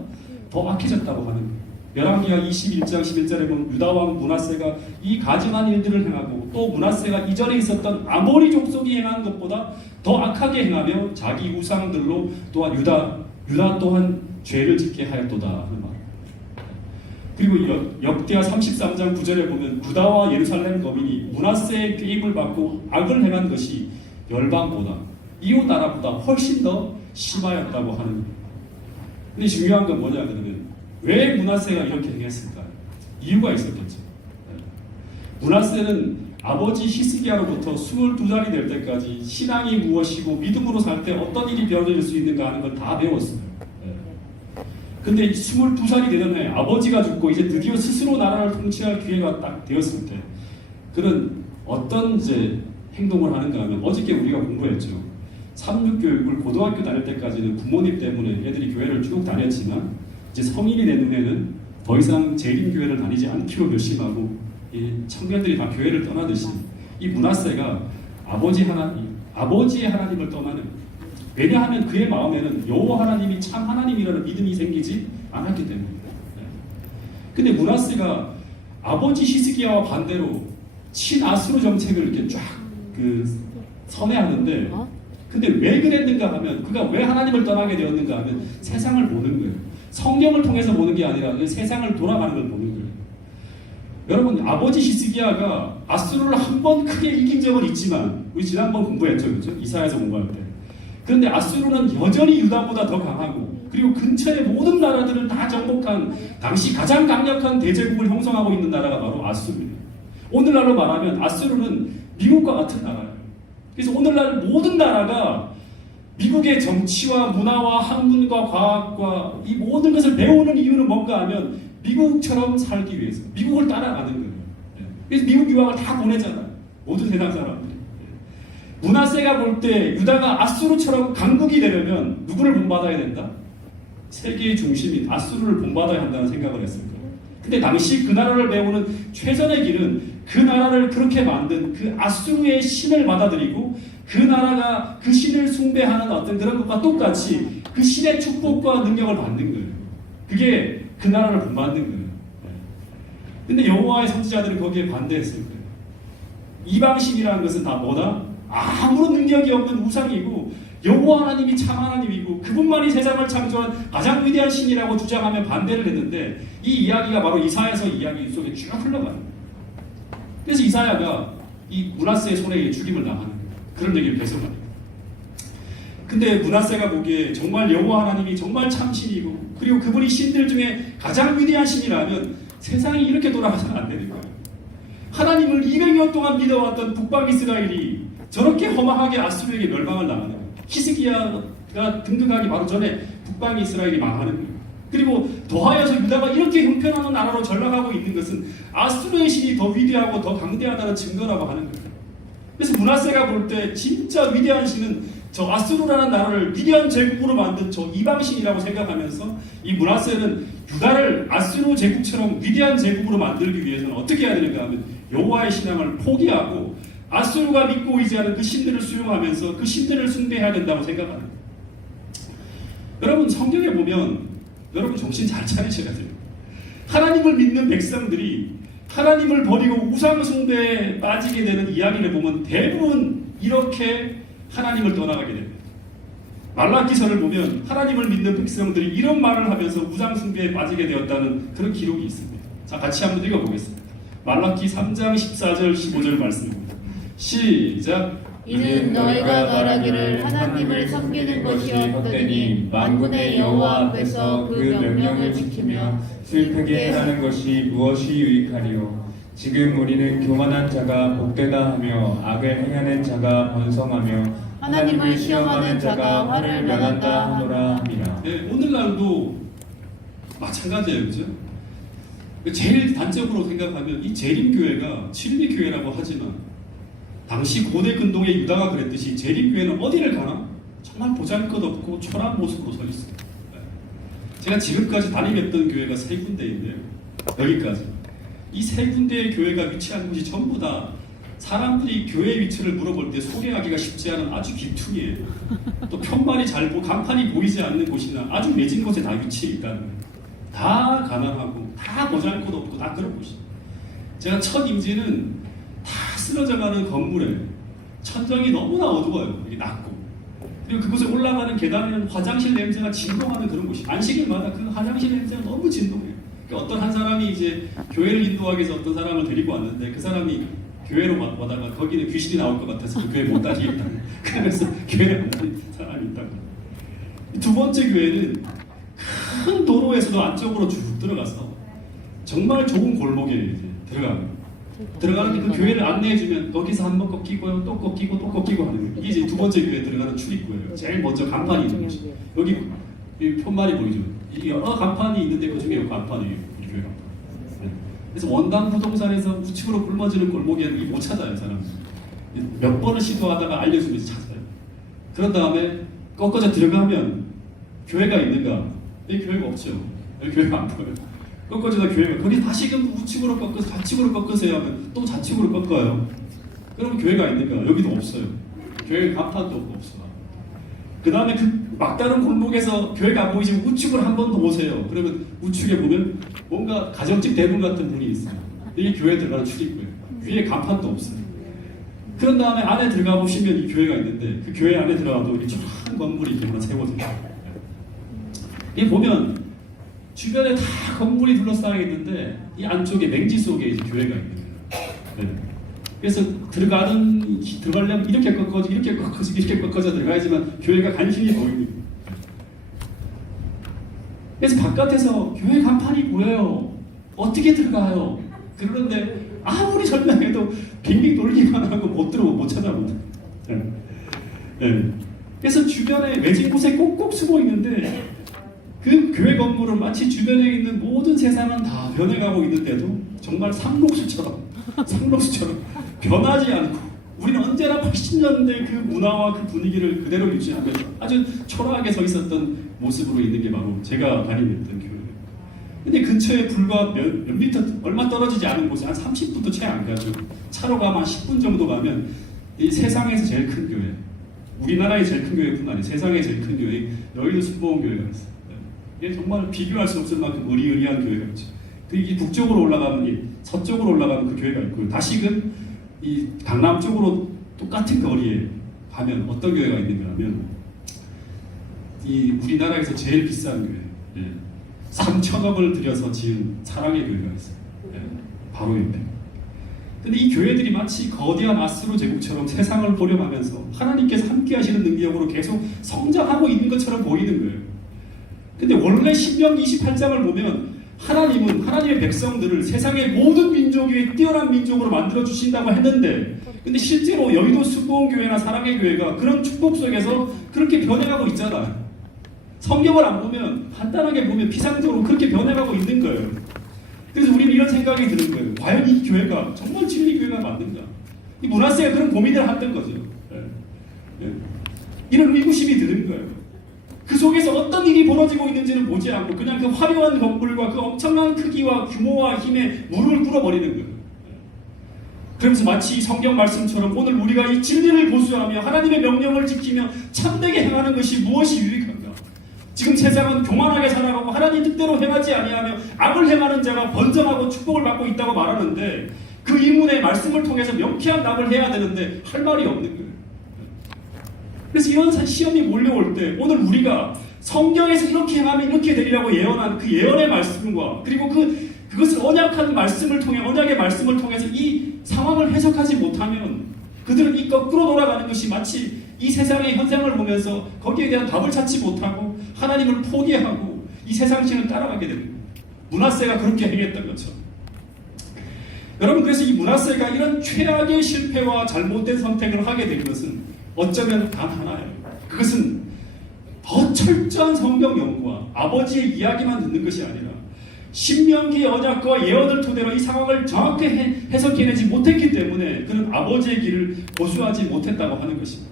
더 악해졌다고 하는 거예요. 열왕기하 21장 11절에 보면 유다왕 므낫세가 이 가증한 일들을 행하고 또 므낫세가 이전에 있었던 아모리 족속이 행한 것보다 더 악하게 행하며 자기 우상들로 또한 유다 또한 죄를 짓게 하였도다 하는 말. 그리고 역대하 33장 9절에 보면 유다와 예루살렘 거민이 므낫세의 꾀임을 받고 악을 행한 것이 열방보다 이웃 나라보다 훨씬 더 심하였다고 하는 거예요. 근데 중요한 건 뭐냐 그러면 왜 므낫세가 이렇게 행했을까요? 이유가 있었겠죠. 므낫세는 아버지 히스기야로부터 22살이 될 때까지 신앙이 무엇이고 믿음으로 살 때 어떤 일이 벌어질 수 있는가 하는 걸 다 배웠어요. 근데 22살이 되던 해 아버지가 죽고 이제 드디어 스스로 나라를 통치할 기회가 딱 되었을 때 그런 어떤 이제 행동을 하는가 하면 어저께 우리가 공부했죠. 3,6교육을 고등학교 다닐 때까지는 부모님 때문에 애들이 교회를 쭉 다녔지만 이제 성인이 된 후에는 더 이상 재림교회를 다니지 않기로 결심하고 이 청년들이 다 교회를 떠나듯이 이 므낫세가 아버지의 하나님을 떠나는 왜냐하면 그의 마음에는 여호와 하나님이 참 하나님이라는 믿음이 생기지 않았기 때문입니다. 근데 므낫세가 아버지 히스기야와 반대로 친아수르 정책을 이렇게 쫙 선회하는데 근데 왜 그랬는가 하면 그가 왜 하나님을 떠나게 되었는가 하면 세상을 보는 거예요. 성경을 통해서 보는 게 아니라 세상을 돌아가는 걸 보는 거예요. 여러분 아버지 히스기야가 아수르를 한 번 크게 이긴 적은 있지만 우리 지난번 공부했죠, 그렇죠? 이사야서 공부할 때. 그런데 아수르는 여전히 유다보다 더 강하고 그리고 근처의 모든 나라들을 다 정복한 당시 가장 강력한 대제국을 형성하고 있는 나라가 바로 아수르입니다. 오늘날로 말하면 아수르는 미국과 같은 나라예요. 그래서 오늘날 모든 나라가 미국의 정치와 문화와 학문과 과학과 이 모든 것을 배우는 이유는 뭔가 하면 미국처럼 살기 위해서 미국을 따라가는 거예요. 그래서 미국 유학을 다 보내잖아요. 모든 세상 사람들이. 므낫세가 볼 때 유다가 아수르처럼 강국이 되려면 누구를 본받아야 된다? 세계의 중심인 아수르를 본받아야 한다는 생각을 했을 거예요. 근데 당시 그 나라를 배우는 최선의 길은 그 나라를 그렇게 만든 그 아수르의 신을 받아들이고 그 나라가 그 신을 숭배하는 어떤 그런 것과 똑같이 그 신의 축복과 능력을 받는 거예요. 그게 그 나라를 본받는 거예요. 근데 여호와의 선지자들은 거기에 반대했을 거예요. 이방신이라는 것은 다 뭐다? 아무런 능력이 없는 우상이고 여호와 하나님이 참 하나님이고 그분만이 세상을 창조한 가장 위대한 신이라고 주장하며 반대를 했는데 이 이야기가 바로 이사야서 이야기 속에 쭉 흘러가요. 그래서 이사야가 이 므낫세의 손에 죽임을 당하는 거예요. 그런 얘기를 계속 합니다. 근데 므낫세가 보기에 정말 여호와 하나님이 정말 참신이고 그리고 그분이 신들 중에 가장 위대한 신이라면 세상이 이렇게 돌아가서는 안 되는 거예요. 하나님을 200년 동안 믿어왔던 북방 이스라엘이 저렇게 허망하게 아수르에게 멸망을 당하는 거예요. 히스기야가 등극하기 바로 전에 북방 이스라엘이 망하는 거예요. 그리고 더하여서 유다가 이렇게 형편없는 나라로 전락하고 있는 것은 아수르의 신이 더 위대하고 더 강대하다는 증거라고 하는 거예요. 그래서 므낫세가 볼 때 진짜 위대한 신은 저 아수르라는 나라를 위대한 제국으로 만든 저 이방신이라고 생각하면서 이 므낫세는 유다를 아수르 제국처럼 위대한 제국으로 만들기 위해서는 어떻게 해야 되는가 하면 여호와의 신앙을 포기하고 아수르가 믿고 의지하는 그 신들을 수용하면서 그 신들을 숭배해야 된다고 생각하는 거예요. 여러분 성경에 보면 여러분 정신 잘 차리셔야 돼요. 하나님을 믿는 백성들이 하나님을 버리고 우상 숭배에 빠지게 되는 이야기를 보면 대부분 이렇게 하나님을 떠나가게 됩니다. 말라기서를 보면 하나님을 믿는 백성들이 이런 말을 하면서 우상 숭배에 빠지게 되었다는 그런 기록이 있습니다. 자, 같이 한번 읽어보겠습니다. 말라기 3장 14절 15절 말씀입니다. 시작. 이는 너희가 말하기를 하나님을 섬기는 것이 헛되니 만군의 여호와 앞에서 그 명령을 지키며 슬프게 하는 것이 무엇이 유익하리요. 지금 우리는 교만한 자가 복되다 하며 악을 행하는 자가 번성하며 하나님을 시험하는 자가 화를 면한다 하노라 함이라. 네, 오늘날도 마찬가지예요. 그죠? 제일 단적으로 생각하면 이 재림교회가 진리교회라고 하지만 당시 고대 근동의 유다가 그랬듯이 재림교회는 어디를 가나? 정말 보잘것없고 초라한 모습으로 서 있어요. 제가 지금까지 다니겠던 교회가 세 군데인데요. 여기까지. 이 세 군데의 교회가 위치한 곳이 전부 다 사람들이 교회 위치를 물어볼 때 소개하기가 쉽지 않은 아주 귀퉁이에요. 또 편말이 잘 간판이 보이지 않는 곳이나 아주 외진 곳에 다 위치해 있다는 거예요. 다 가난하고 다 보잘것없고 다 그런 곳이에요. 제가 첫 임지는 다 쓰러져가는 건물에 천장이 너무나 어두워요. 이게 낮고 그리고 그곳에 올라가는 계단에는 화장실 냄새가 진동하는 그런 곳이 안식일마다 그 화장실 냄새가 너무 진동해요. 그러니까 어떤 한 사람이 이제 교회를 인도하기 위해서 어떤 사람을 데리고 왔는데 그 사람이 교회로 와다가 거기는 귀신이 나올 것 같아서 그 교회 못 다니겠다. 그래서 교회를 안 다니는 사람이 있다고. 두 번째 교회는 큰 도로에서도 안쪽으로 쭉 들어가서 정말 좋은 골목에 이제 들어가는데 그 교회를 안내해주면 거기서 한 번 꺾이고요, 또 꺾이고 또 꺾이고 하는 거예요. 이게 이제 두 번째 교회에 들어가는 출입구예요. 제일 먼저 간판이 있는 곳이 여기 이 편말이 보이죠. 이 여러 간판이 있는데 그 중에 이 간판이에요. 이 교회 간판. 네. 그래서 원당 부동산에서 우측으로 굶어지는 골목에는 못 찾아요, 사람. 몇 번을 시도하다가 알려주면서 찾아요. 그런 다음에 꺾어져 들어가면 교회가 있는가? 여기 교회가 없죠. 여기 교회가 안 보여요. 꺾어져서 교회가 거기 다시금 우측으로 꺾어서 좌측으로 꺾으세요 하면 또 좌측으로 꺾어요. 그러면 교회가 있는가? 여기도 없어요. 교회 간판도 없어. 그 다음에 그 막다른 골목에서 교회가 안 보이시면 우측으로 한 번 더 오세요. 그러면 우측에 보면 뭔가 가정집 대문 같은 문이 있어요. 이게 교회에 들어가는 출입구예요. 위에 간판도 없어요. 그런 다음에 안에 들어가 보시면 이 교회가 있는데 그 교회 안에 들어가도 이렇게 큰 건물이 이렇게 하나 세워져 있어요. 이 보면 주변에 다 건물이 둘러싸여 있는데 이 안쪽에 맹지 속에 이제 교회가 있는 거예요. 네. 그래서 들어가려면 이렇게 꺾어지고 이렇게 꺾어지고 이렇게 꺾어져 들어가야지만 교회가 간신히 보입니다. 그래서 바깥에서 교회 간판이 보여요. 어떻게 들어가요? 그러는데 아무리 설명해도 빙빙 돌기만 하고 못 찾아보죠. 네. 네. 그래서 주변에 외진 곳에 꼭꼭 숨어 있는데 그 교회 건물은 마치 주변에 있는 모든 세상은 다 변해가고 있는데도 정말 상록수처럼 변하지 않고 우리는 언제나 80년대 그 문화와 그 분위기를 그대로 유지하면서 아주 초라하게 서 있었던 모습으로 있는 게 바로 제가 다니던 교회예요. 근데 근처에 불과 몇 미터 얼마 떨어지지 않은 곳에 한 30분도 채 안 가죠. 차로 가면 한 10분 정도 가면 이 세상에서 제일 큰 교회, 우리나라의 제일 큰 교회뿐만 아니라 세상의 제일 큰 교회 여의도 순복음교회가 있어요. 이게 정말 비교할 수 없을 만큼 의리의리한 교회가 있죠. 이 북쪽으로 올라가면 서쪽으로 올라가면 그 교회가 있고요. 다시금 이 강남 쪽으로 똑같은 거리에 가면 어떤 교회가 있는가 하면 이 우리나라에서 제일 비싼 교회, 3천억을 들여서 지은 사랑의 교회가 있어요. 바로 옆에. 근데 이 교회들이 마치 거대한 아수르 제국처럼 세상을 보렴하면서 하나님께서 함께 하시는 능력으로 계속 성장하고 있는 것처럼 보이는 거예요. 근데 원래 신명기 28장을 보면 하나님은 하나님의 백성들을 세상의 모든 민족 위에 뛰어난 민족으로 만들어 주신다고 했는데, 근데 실제로 여의도 순복음교회나 사랑의 교회가 그런 축복 속에서 그렇게 변해가고 있잖아요. 성경을 안 보면, 간단하게 보면 피상적으로 그렇게 변해가고 있는 거예요. 그래서 우리는 이런 생각이 드는 거예요. 과연 이 교회가 정말 진리 교회가 맞는가? 이 문하세가 그런 고민을 했던 거죠. 이런 의구심이 드는 거예요. 그 속에서 어떤 일이 벌어지고 있는지는 보지 않고 그냥 그 화려한 건물과 그 엄청난 크기와 규모와 힘에 무릎을 꿇어버리는 거예요. 그러면서 마치 성경 말씀처럼 오늘 우리가 이 진리를 고수하며 하나님의 명령을 지키며 참되게 행하는 것이 무엇이 유익한가? 지금 세상은 교만하게 살아가고 하나님 뜻대로 행하지 아니하며 악을 행하는 자가 번성하고 축복을 받고 있다고 말하는데, 그 이문의 말씀을 통해서 명쾌한 답을 해야 되는데 할 말이 없는 거예요. 그래서 이런 시험이 몰려올 때 오늘 우리가 성경에서 이렇게 행하면 이렇게 되리라고 예언한 그 예언의 말씀과 그리고 그것을 언약한 말씀을 통해 언약의 말씀을 통해서 이 상황을 해석하지 못하면 그들은 이 거꾸로 돌아가는 것이 마치 이 세상의 현상을 보면서 거기에 대한 답을 찾지 못하고 하나님을 포기하고 이 세상신을 따라가게 됩니다. 므낫세가 그렇게 행했던 것처럼. 여러분, 그래서 이 므낫세가 이런 최악의 실패와 잘못된 선택을 하게 된 것은 어쩌면 단 하나예요. 그것은 더 철저한 성경 연구와 아버지의 이야기만 듣는 것이 아니라 신명기의 언약과 예언을 토대로 이 상황을 정확히 해석해내지 못했기 때문에 그는 아버지의 길을 고수하지 못했다고 하는 것입니다.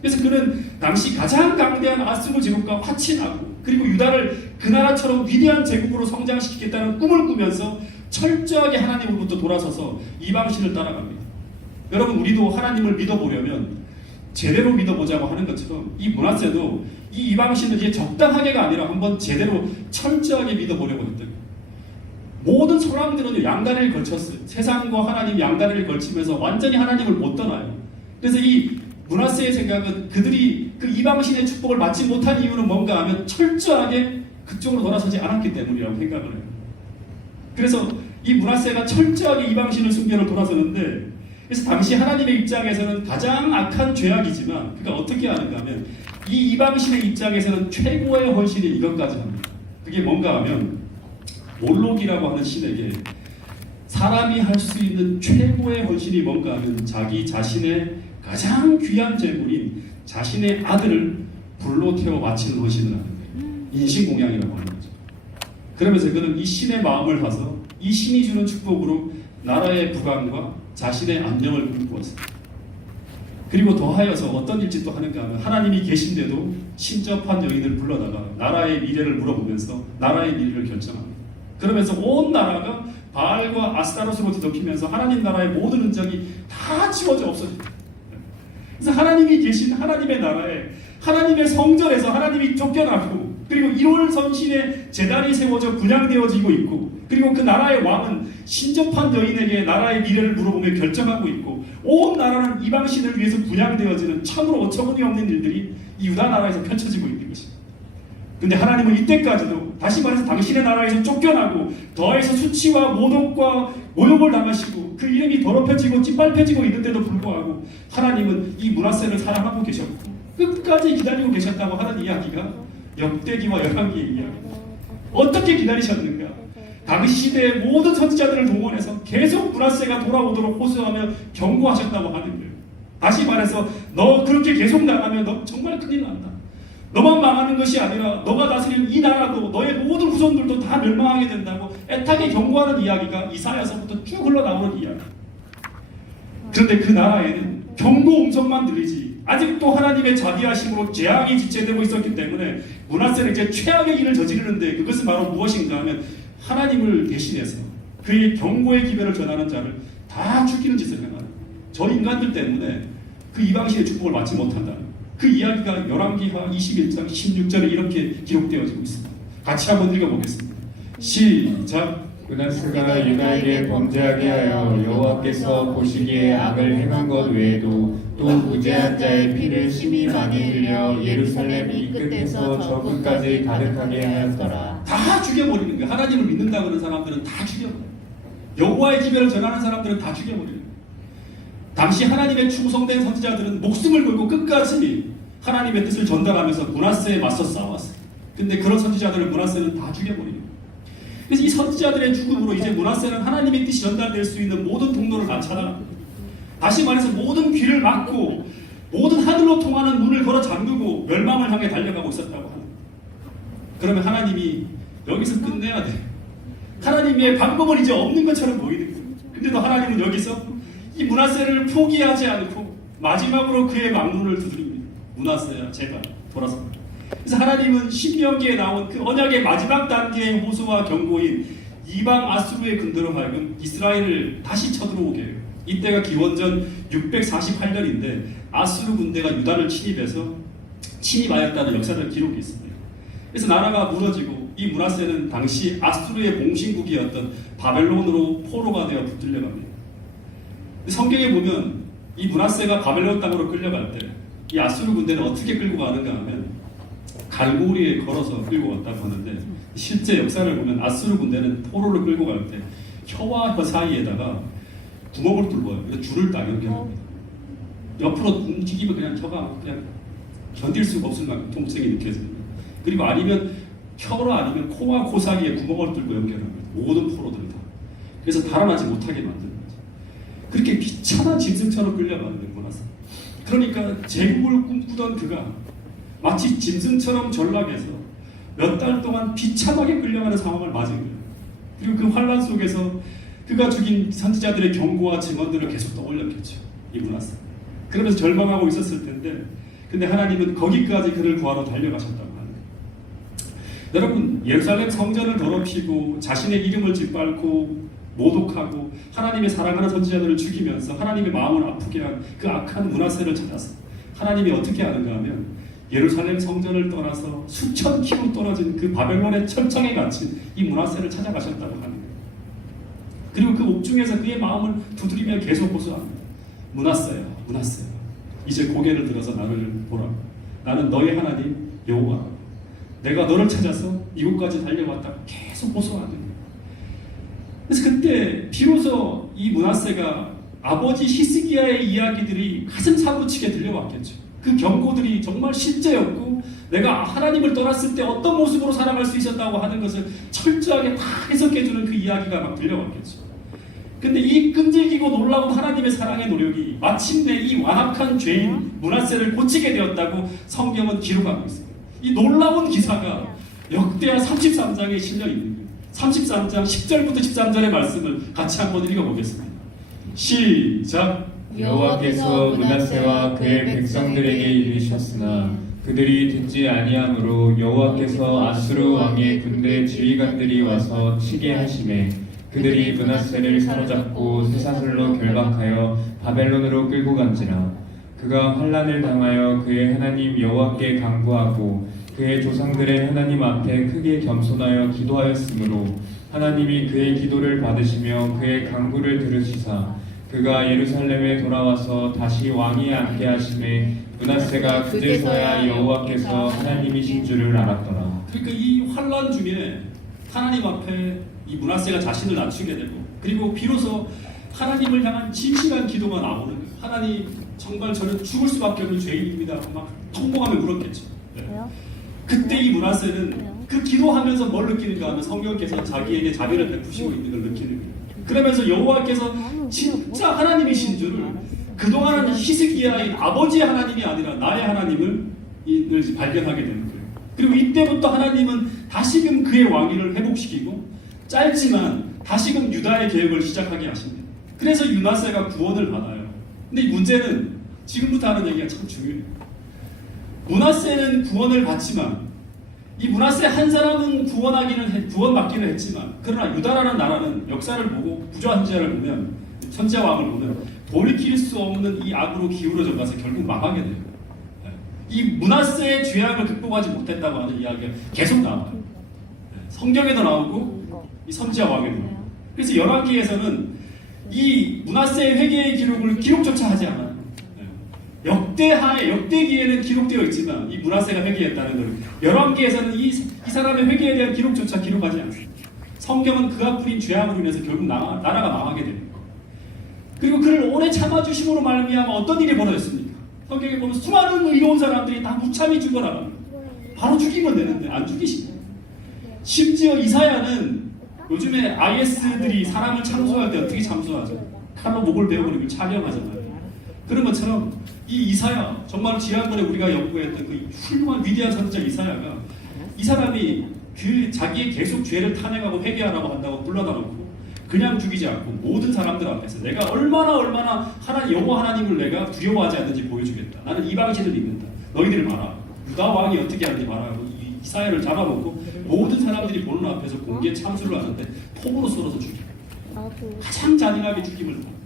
그래서 그는 당시 가장 강대한 아수르 제국과 화친하고 그리고 유다를 그 나라처럼 위대한 제국으로 성장시키겠다는 꿈을 꾸면서 철저하게 하나님으로부터 돌아서서 이방신을 따라갑니다. 여러분, 우리도 하나님을 믿어보려면 제대로 믿어보자고 하는 것처럼 이 므낫세도 이 이방신을 이제 적당하게가 아니라 한번 제대로 철저하게 믿어보려고 했던 거예요. 모든 소랑들은 양다리를 걸쳤어요. 세상과 하나님 양다리를 걸치면서 완전히 하나님을 못 떠나요. 그래서 이 므낫세의 생각은 그들이 그 이방신의 축복을 받지 못한 이유는 뭔가 하면 철저하게 그쪽으로 돌아서지 않았기 때문이라고 생각을 해요. 그래서 이 므낫세가 철저하게 이방신을 숭배로 돌아서는데, 그래서 당시 하나님의 입장에서는 가장 악한 죄악이지만 그가 어떻게 하는가 하면 이 이방신의 입장에서는 최고의 헌신이 이것까지 합니다. 그게 뭔가 하면 몰록이라고 하는 신에게 사람이 할 수 있는 최고의 헌신이 뭔가 하면 자기 자신의 가장 귀한 재물인 자신의 아들을 불로 태워 바치는 헌신을 하는 거예요. 인신공양이라고 하는 거죠. 그러면서 그는 이 신의 마음을 사서 이 신이 주는 축복으로 나라의 부강과 자신의 안녕을 꿈꾸었습니다. 그리고 더하여서 어떤 일짓도 하는가 하면 하나님이 계신데도 신접한 여인을 불러다가 나라의 미래를 물어보면서 나라의 미래를 결정합니다. 그러면서 온 나라가 바알과 아스타롯으로 뒤덮이면서 하나님 나라의 모든 흔적이 다 지워져 없어집니다. 그래서 하나님이 계신 하나님의 나라에 하나님의 성전에서 하나님이 쫓겨나고 그리고 1월 선신의 제단이 세워져 분양되어지고 있고 그리고 그 나라의 왕은 신접한 여인에게 나라의 미래를 물어보며 결정하고 있고 온 나라는 이방신을 위해서 분양되어지는 참으로 어처구니 없는 일들이 이 유다 나라에서 펼쳐지고 있는 것입니다. 근데 하나님은 이때까지도 다시 말해서 당신의 나라에서 쫓겨나고 더해서 수치와 모독과 모욕을 당하시고 그 이름이 더럽혀지고 찐빨펴지고 있는데도 불구하고 하나님은 이 므낫세를 사랑하고 계셨고 끝까지 기다리고 계셨다고 하는 이야기가 역대기와 열왕기의 이야기입니다. 어떻게 기다리셨는가? 당시 시대의 모든 선지자들을 동원해서 계속 므낫세가 돌아오도록 호소하며 경고하셨다고 하는 거예요. 다시 말해서 너 그렇게 계속 나가면 너 정말 큰일 난다. 너만 망하는 것이 아니라 너가 다스리는 이 나라도 너의 모든 후손들도 다 멸망하게 된다고 애타게 경고하는 이야기가 이사야서부터 쭉 흘러나오는 이야기. 그런데 그 나라에는 경고 음성만 들리지 아직도 하나님의 자비하심으로 재앙이 지체되고 있었기 때문에 므낫세는 이제 최악의 일을 저지르는데 그것은 바로 무엇인가 하면 하나님을 대신해서 그의 경고의 기별을 전하는 자를 다 죽이는 짓을 행하는 저 인간들 때문에 그 이방신의 축복을 받지 못한다는 그 이야기가 열왕기하 21장 16절에 이렇게 기록되어지고 있습니다. 같이 한번 읽어보겠습니다. 시작. 므낫세가 유다에게 범죄하게 하여 여호와께서 보시기에 악을 행한 것 외에도 또 무죄한 자의 피를 심히 많이 흘려 예루살렘 이 끝에서 저 끝까지 가득하게 하였더라. 다 죽여버리는 거예요. 하나님을 믿는다고 하는 사람들은 다 죽여버려요. 여호와의 기별을 전하는 사람들은 다 죽여버려요. 당시 하나님의 충성된 선지자들은 목숨을 걸고 끝까지 하나님의 뜻을 전달하면서 므낫세에 맞서 싸웠어요. 근데 그런 선지자들을 므낫세는 다 죽여버려요. 그래서 이 선지자들의 죽음으로 이제 므낫세는 하나님의 뜻이 전달될 수 있는 모든 통로를 다 차단합니다. 다시 말해서 모든 귀를 막고 모든 하늘로 통하는 문을 걸어 잠그고 멸망을 향해 달려가고 있었다고 합니다. 그러면 하나님이 여기서 끝내야 돼. 하나님의 방법은 이제 없는 것처럼 보이는 거예요. 근데도 하나님은 여기서 이 므낫세를 포기하지 않고 마지막으로 그의 망문을 두드립니다. 므낫세야, 제발 돌아섭니다. 그래서 하나님은 신명기에 나온 그 언약의 마지막 단계의 호소와 경고인 이방 아수르의 군대로 하여금 이스라엘을 다시 쳐들어오게 해요. 이때가 기원전 648년인데 아수르 군대가 유다를 침입하였다는 역사적 기록이 있습니다. 그래서 나라가 무너지고 이 므낫세는 당시 아수르의 공신국이었던 바벨론으로 포로가 되어 붙들려갑니다. 성경에 보면 이 므낫세가 바벨론 땅으로 끌려갈 때 이 아수르 군대는 어떻게 끌고 가는가 하면 갈고리에 걸어서 끌고 갔다고 하는데 실제 역사를 보면 아수르 군대는 포로를 끌고 갈 때 혀와 혀 사이에다가 구멍을 뚫어요. 그래서 줄을 딱 연결합니다. 옆으로 움직이면 그냥 혀가 그냥 견딜 수가 없을 만큼 통증이 느껴집니다. 그리고 아니면 혀로 아니면 코와 코 사이에 구멍을 뚫고 연결합니다. 모든 포로들을 다. 그래서 달아나지 못하게 만드는 거죠. 그렇게 비참한 짐승처럼 끌려가는 거예요. 그러니까 제국을 꿈꾸던 그가 마치 짐승처럼 전락해서 몇 달 동안 비참하게 끌려가는 상황을 맞은 거예요. 그리고 그 환란 속에서 그가 죽인 선지자들의 경고와 증언들을 계속 떠올렸겠죠. 이 므낫세. 그러면서 절망하고 있었을 텐데 근데 하나님은 거기까지 그를 구하러 달려가셨다고 하는 거예요. 여러분, 예루살렘 성전을 더럽히고 자신의 이름을 짓밟고 모독하고 하나님의 사랑하는 선지자들을 죽이면서 하나님의 마음을 아프게 한 그 악한 므낫세를 찾아서 하나님이 어떻게 하는가 하면 예루살렘 성전을 떠나서 수천 킬로 떨어진 그 바벨론의 철창에 갇힌 이 므낫세를 찾아가셨다고 하는 거예요. 그리고 그 옥중에서 그의 마음을 두드리며 계속 호소합니다. 므낫세야, 므낫세야, 이제 고개를 들어서 나를 보라. 나는 너의 하나님 여호와. 내가 너를 찾아서 이곳까지 달려왔다고 계속 호소하는 거예요. 그래서 그때 비로소 이 므낫세가 아버지 히스기야의 이야기들이 가슴 사무치게 들려왔겠죠. 그 경고들이 정말 실제였고 내가 하나님을 떠났을 때 어떤 모습으로 살아갈 수 있었다고 하는 것을 철저하게 다 해석해주는 그 이야기가 막 들려왔겠죠. 근데 이 끈질기고 놀라운 하나님의 사랑의 노력이 마침내 이 완악한 죄인 므낫세를 고치게 되었다고 성경은 기록하고 있습니다. 이 놀라운 기사가 역대하 33장에 실려 있는 거예요. 33장 10절부터 13절의 말씀을 같이 한번 읽어보겠습니다. 시작. 여호와께서 므낫세와 그의 백성들에게 이르셨으나 그들이 듣지 아니하므로 여호와께서 아수르 왕의 군대 지휘관들이 와서 치게 하시매 그들이 므낫세를 사로잡고 쇠사슬로 결박하여 바벨론으로 끌고 간지라. 그가 환난을 당하여 그의 하나님 여호와께 간구하고 그의 조상들의 하나님 앞에 크게 겸손하여 기도하였으므로 하나님이 그의 기도를 받으시며 그의 간구를 들으시사 그가 예루살렘에 돌아와서 다시 왕위에 앉게 하심에 므낫세가 그제서야 여호와께서 하나님이신 줄을 알았더라. 그러니까 이 환난 중에 하나님 앞에 이 므낫세가 자신을 낮추게 되고 그리고 비로소 하나님을 향한 진실한 기도가 나오는 거예요. 하나님, 정말 저는 죽을 수밖에 없는 죄인입니다 하고 막 통곡하며 울었겠죠. 네. 그때 이 므낫세는 그 기도하면서 뭘 느끼는가 하면 성령께서 자기에게 자비를 베푸시고 있는 걸 느끼는 거예요. 그러면서 여호와께서 진짜 하나님이신 줄을 그동안은 히스기야의 아버지의 하나님이 아니라 나의 하나님을 발견하게 되는 거예요. 그리고 이때부터 하나님은 다시금 그의 왕위를 회복시키고 짧지만 다시금 유다의 개혁을 시작하게 하십니다. 그래서 므낫세가 구원을 받아요. 근데 이 문제는 지금부터 하는 얘기가 참 중요해요. 므낫세는 구원을 받지만 이 므낫세 한 사람은 구원받기는 했지만 그러나 유다라는 나라는 역사를 보고 부자 선지자를 보면 선지자 왕을 보면 돌이킬 수 없는 이 악으로 기울어져 가서 결국 망하게 돼요. 이 므낫세의 죄악을 극복하지 못했다고 하는 이야기가 계속 나와요. 성경에도 나오고 이 선지자 왕에도 나오고. 그래서 열왕기에서는 이 므낫세의 회개의 기록을 기록조차 하지 않아요. 역대기에는 기록되어 있지만 이 므낫세가 회개했다는 걸 열왕기에서는 이 사람의 회개에 대한 기록조차 기록하지 않습니다. 성경은 그가 뿌린 죄악으로 인해서 결국 나라가 망하게 됩니다. 그리고 그를 오래 참아주심으로 말미암아 어떤 일이 벌어졌습니까? 성경에 보면 수많은 의로운 사람들이 다 무참히 죽어나갑니다. 바로 죽이면 되는데 안 죽이십니다. 심지어 이사야는 요즘에 IS들이 사람을 참수할 때 어떻게 참수하죠? 칼로 목을 베어버리고 촬영하잖아요. 그런 것처럼 이 이사야, 정말 지난번에 우리가 연구했던 그 훌륭한 위대한 선지자 이사야가 이 사람이 그 자기의 계속 죄를 탄핵하고 회개하라고 한다고 불러다 놓고 그냥 죽이지 않고 모든 사람들 앞에서 내가 얼마나 여호와 하나님을 내가 두려워하지 않는지 보여주겠다. 나는 이방신을 믿는다. 너희들 봐라. 유다 왕이 어떻게 하는지 봐라고 이사야를 잡아놓고 모든 사람들이 보는 앞에서 공개 참수를 하는데 폼으로 썰어서 죽여. 가장 잔인하게 죽임을 당합니다.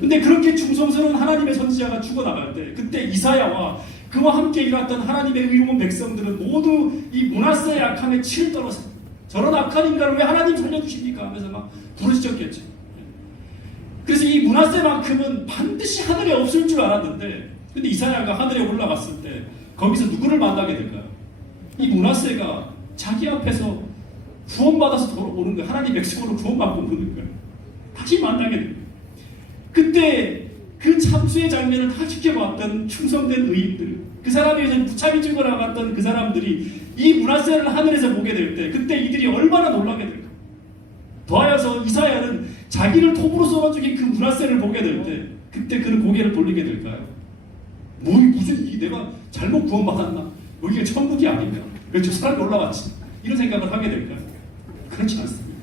근데 그렇게 충성스러운 하나님의 선지자가 죽어나갈 때 그때 이사야와 그와 함께 일했던 하나님의 의로운 백성들은 모두 이 므낫세의 악함에 치를 떨어서 저런 악한 인간을 왜 하나님 살려주십니까? 하면서 막 부르짖었겠죠. 그래서 이 므낫세만큼은 반드시 하늘에 없을 줄 알았는데 근데 이사야가 하늘에 올라갔을 때 거기서 누구를 만나게 될까요? 이 므낫세가 자기 앞에서 구원받아서 돌아오는 거예요. 하나님 백성으로 구원받고 오는 거예요. 다시 만나게 됩니다. 그때 그 참수의 장면을 다 지켜봤던 충성된 의인들, 그 사람에 의해서 무참히 죽어나갔던 그 사람들이 이 므낫세를 하늘에서 보게 될 때 그때 이들이 얼마나 놀라게 될까. 더하여서 이사야는 자기를 톱으로 쏘아 죽인 그 므낫세를 보게 될 때 그때 그는 고개를 돌리게 될까요? 무슨 내가 잘못 구원받았나? 여기가 천국이 아닌가? 왜 저 사람이 올라왔지? 이런 생각을 하게 될까요? 그렇지 않습니다.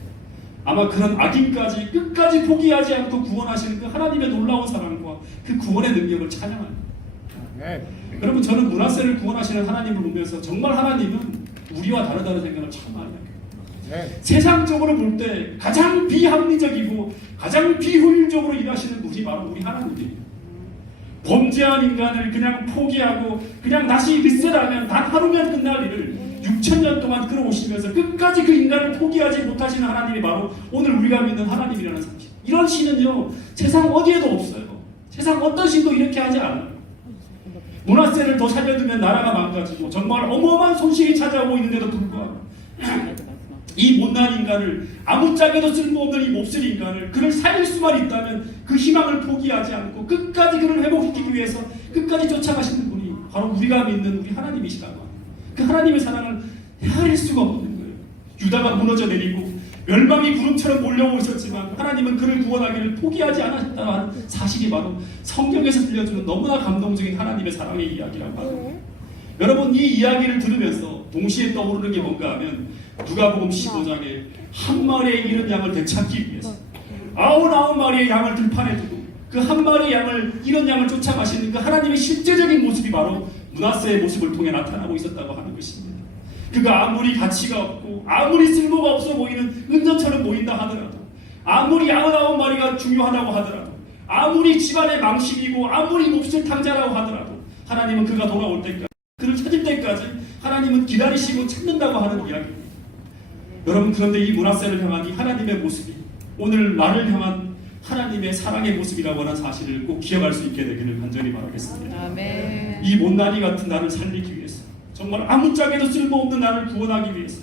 아마 그런 악인까지 끝까지 포기하지 않고 구원하시는 그 하나님의 놀라운 사랑과 그 구원의 능력을 찬양합니다. 여러분 저는 므낫세를 구원하시는 하나님을 보면서 정말 하나님은 우리와 다르다는 생각을 참 많이 합니다. 세상적으로 볼 때 가장 비합리적이고 가장 비효율적으로 일하시는 분이 바로 우리 하나님입니다. 범죄한 인간을 그냥 포기하고 그냥 다시 리셋하면 단 하루면 끝날 일을 6,000년 동안 끌어오시면서 끝까지 그 인간을 포기하지 못하시는 하나님이 바로 오늘 우리가 믿는 하나님이라는 사실. 이런 신은요 세상 어디에도 없어요. 세상 어떤 신도 이렇게 하지 않아요. 므낫세를 더 살려두면 나라가 망가지고 정말 어마어마한 손실이 찾아오고 있는데도 불구하고 이 못난 인간을 아무짝에도 쓸모없는 이 몹쓸 인간을 그를 살릴 수만 있다면 그 희망을 포기하지 않고 끝까지 그를 회복시키기 위해서 끝까지 쫓아가시는 분이 바로 우리가 믿는 우리 하나님이시다고 합니다. 그 하나님의 사랑을 헤아릴 수가 없는 거예요. 유다가 무너져 내리고 멸망이 구름처럼 몰려오고 있었지만 하나님은 그를 구원하기를 포기하지 않았다는 사실이 바로 성경에서 들려주는 너무나 감동적인 하나님의 사랑의 이야기라고 합니다. 여러분 이 이야기를 들으면서 동시에 떠오르는 게 뭔가 하면 누가복음 15장에 한 마리에 이른 양을 되찾기 위해서 99마리의 양을 들판에 두고 그 한 마리의 양을 이런 양을 쫓아가시는 그 하나님의 실제적인 모습이 바로 므낫세의 모습을 통해 나타나고 있었다고 하는 것입니다. 그가 아무리 가치가 없고 아무리 쓸모가 없어 보이는 은전처럼 보인다 하더라도 아무리 99마리가 중요하다고 하더라도 아무리 집안의 망신이고 아무리 몹쓸 탕자라고 하더라도 하나님은 그가 돌아올 때까지 그를 찾을 때까지 하나님은 기다리시고 찾는다고 하는 이야기입니다. 여러분 그런데 이 므낫세를 향한 이 하나님의 모습이 오늘 나를 향한 하나님의 사랑의 모습이라고 하는 사실을 꼭 기억할 수 있게 되기를 간절히 바라겠습니다. 아멘. 이 못난이 같은 나를 살리기 위해서 정말 아무짝에도 쓸모없는 나를 구원하기 위해서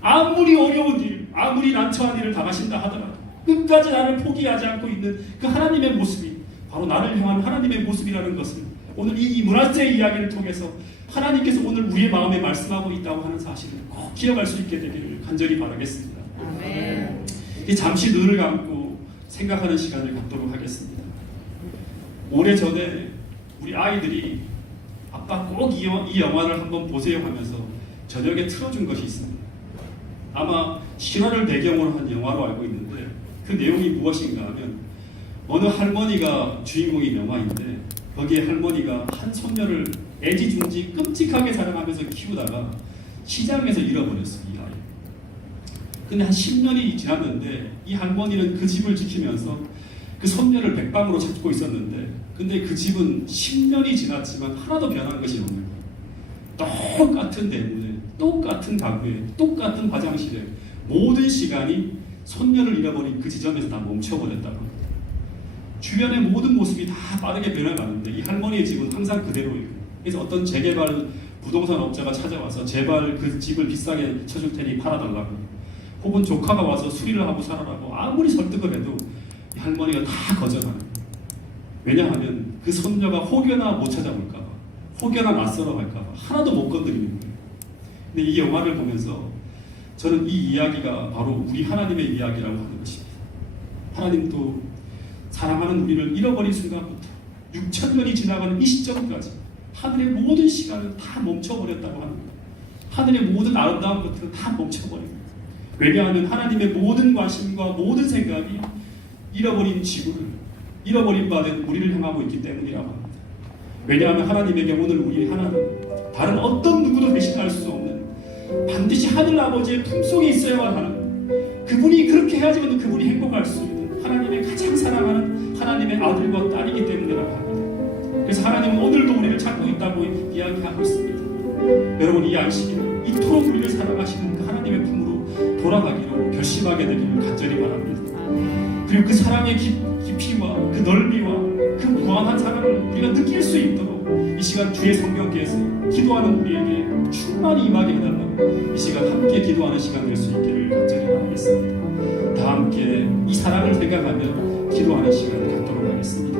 아무리 어려운 일, 아무리 난처한 일을 당하신다 하더라도 끝까지 나를 포기하지 않고 있는 그 하나님의 모습이 바로 나를 향한 하나님의 모습이라는 것을 오늘 이 므낫세의 이야기를 통해서 하나님께서 오늘 우리의 마음에 말씀하고 있다고 하는 사실을 꼭 기억할 수 있게 되기를 간절히 바라겠습니다. 아멘. 잠시 눈을 감고 생각하는 시간을 갖도록 하겠습니다. 오래전에 우리 아이들이 아빠 꼭 이 영화를 한번 보세요 하면서 저녁에 틀어준 것이 있습니다. 아마 실화를 배경으로 한 영화로 알고 있는데 그 내용이 무엇인가 하면 어느 할머니가 주인공인 영화인데 거기에 할머니가 한 손녀를 애지중지 끔찍하게 사랑하면서 키우다가 시장에서 잃어버렸어요, 이 아이. 근데 한 10년이 지났는데 이 할머니는 그 집을 지키면서 그 손녀를 백방으로 찾고 있었는데, 근데 그 집은 10년이 지났지만 하나도 변한 것이 없는 거예요. 똑같은 대문에, 똑같은 가구에, 똑같은 화장실에 모든 시간이 손녀를 잃어버린 그 지점에서 다 멈춰버렸다고 합니다. 주변의 모든 모습이 다 빠르게 변해가는데 이 할머니의 집은 항상 그대로예요. 그래서 어떤 재개발 부동산 업자가 찾아와서 제발 그 집을 비싸게 쳐줄 테니 팔아달라고, 혹은 조카가 와서 수리를 하고 살아라고 아무리 설득을 해도 이 할머니가 다 거절하는 거예요. 왜냐하면 그 손녀가 혹여나 못 찾아볼까 봐, 혹여나 낯설어 갈까 봐 하나도 못 건드리는 거예요. 근데 이 영화를 보면서 저는 이 이야기가 바로 우리 하나님의 이야기라고 하는 것입니다. 하나님도 사랑하는 우리를 잃어버린 순간부터 6,000년이 지나가는 이 시점까지 하늘의 모든 시간을 다 멈춰버렸다고 하는 거예요. 하늘의 모든 아름다운 것들은 다 멈춰버린 거예요. 왜냐하면 하나님의 모든 관심과 모든 생각이 잃어버린 지구를, 잃어버린 바 된 우리를 향하고 있기 때문이라고 합니다. 왜냐하면 하나님에게 오늘 우리 하나는 다른 어떤 누구도 대신할 수 없는, 반드시 하늘 아버지의 품속에 있어야만 하는, 그분이 그렇게 해야지만 그분이 행복할 수 있는 하나님의 가장 사랑하는 하나님의 아들과 딸이기 때문이라고 합니다. 그래서 하나님은 오늘도 우리를 찾고 있다고 이야기하고 있습니다. 여러분, 이 안식일은 이토록 우리를 사랑하시는 그 하나님의 품으로 돌아가기로 결심하게 되기를 간절히 바랍니다. 그리고 그 사랑의 깊이와 그 넓이와 그 무한한 사랑을 우리가 느낄 수 있도록 이 시간 주의 성경께서 기도하는 우리에게 충만히 임하게 해달라고 이 시간 함께 기도하는 시간 될 수 있기를 간절히 바라겠습니다. 다 함께 이 사랑을 생각하며 기도하는 시간을 갖도록 하겠습니다.